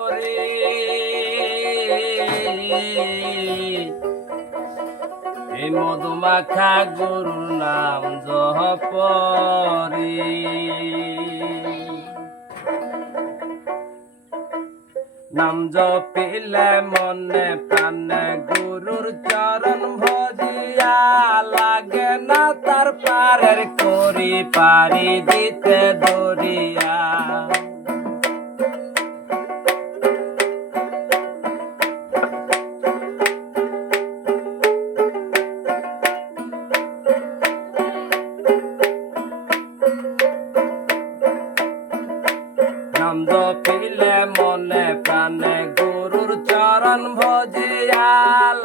এই মধুমাখা গুরুর নাম জপরি, নাম জপিলে মনে প্রাণে গুরুর চরণ ভজিয়া, লাগে না তার পারের করি পারি দিতে দরিয়া। নাম জপিলে মনে প্রাণে গুরুর চরণ ভজিয়া,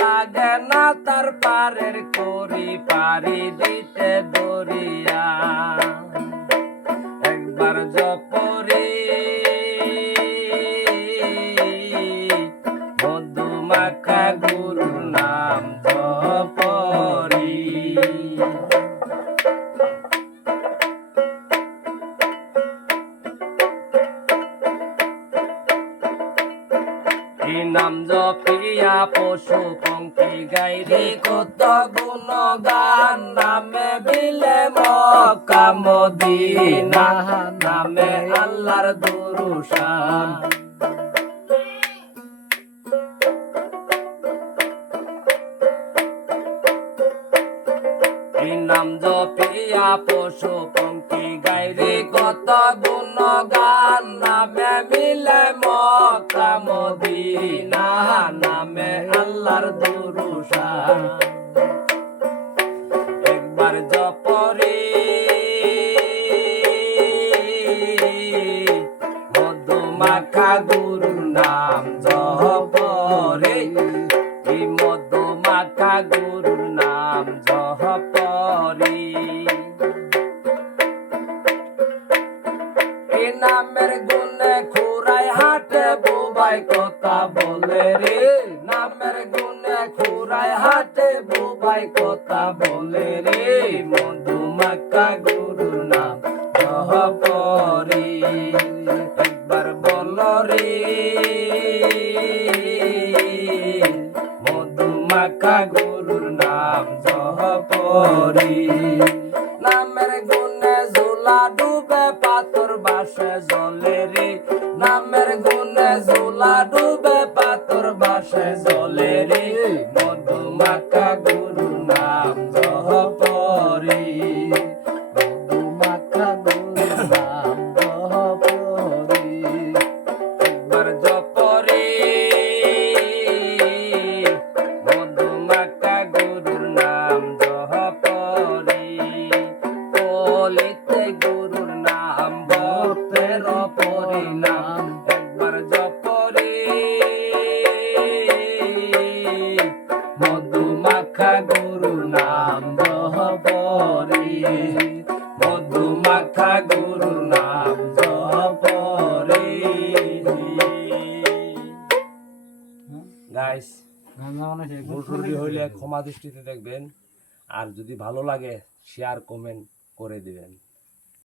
লাগে না তার পারের করি পারি দিতে দরিয়া। একবার জপরি মধুমাখা গুরুর নাম জপরি, নাম জপিয়া পশু পঙ্খী গাইরি কত গুণগান, নামে বিলে মক্কা মদিনা, নামে আল্লাহর দুরুশান। নাম জপিয়া পশু পঙ্খী গাইরি কত গুণগান, নামে মিলে মক্কা মদিনা, নামে আল্লাহর দুরুশান। একবার জপরি মধুমাখা গুরুর নাম জপরি, এই মধুমাখা গুরুর নাম জপরি। এই নামের গুণে খুরাই হাটে বুবাই কথা বলে রে, নামের গুণে খুরাই হাটে বুবাই কথা বলে রে, মধুমাখা গুরুর নাম জপরি। একবার বল রে মধুমাখা গুরুর নাম জপরি। নামের গুণে ঝোলা ডুবে পাথর বাসে জলে রে, নামের গুণে ঝোলা ডুবে পাথর বাসে জলে রে, মধুমাখা গুরুর নাম জপরি, মধুমাখা গুরুর নাম জপরি। একবার জপরি মধুমাখা গুরুর নাম জপরি, বলিতে গুরুর নাম ভক্তের পরিণাম। একবার জপরি মধুমাখা গুরুর নাম জপরি, মধুমাখা গুরুর নাম জপরি। গাইস, ভুল ত্রুটি হইলে ক্ষমা দৃষ্টিতে দেখবেন, আর যদি ভালো লাগে শেয়ার কমেন্ট করে দিবেন।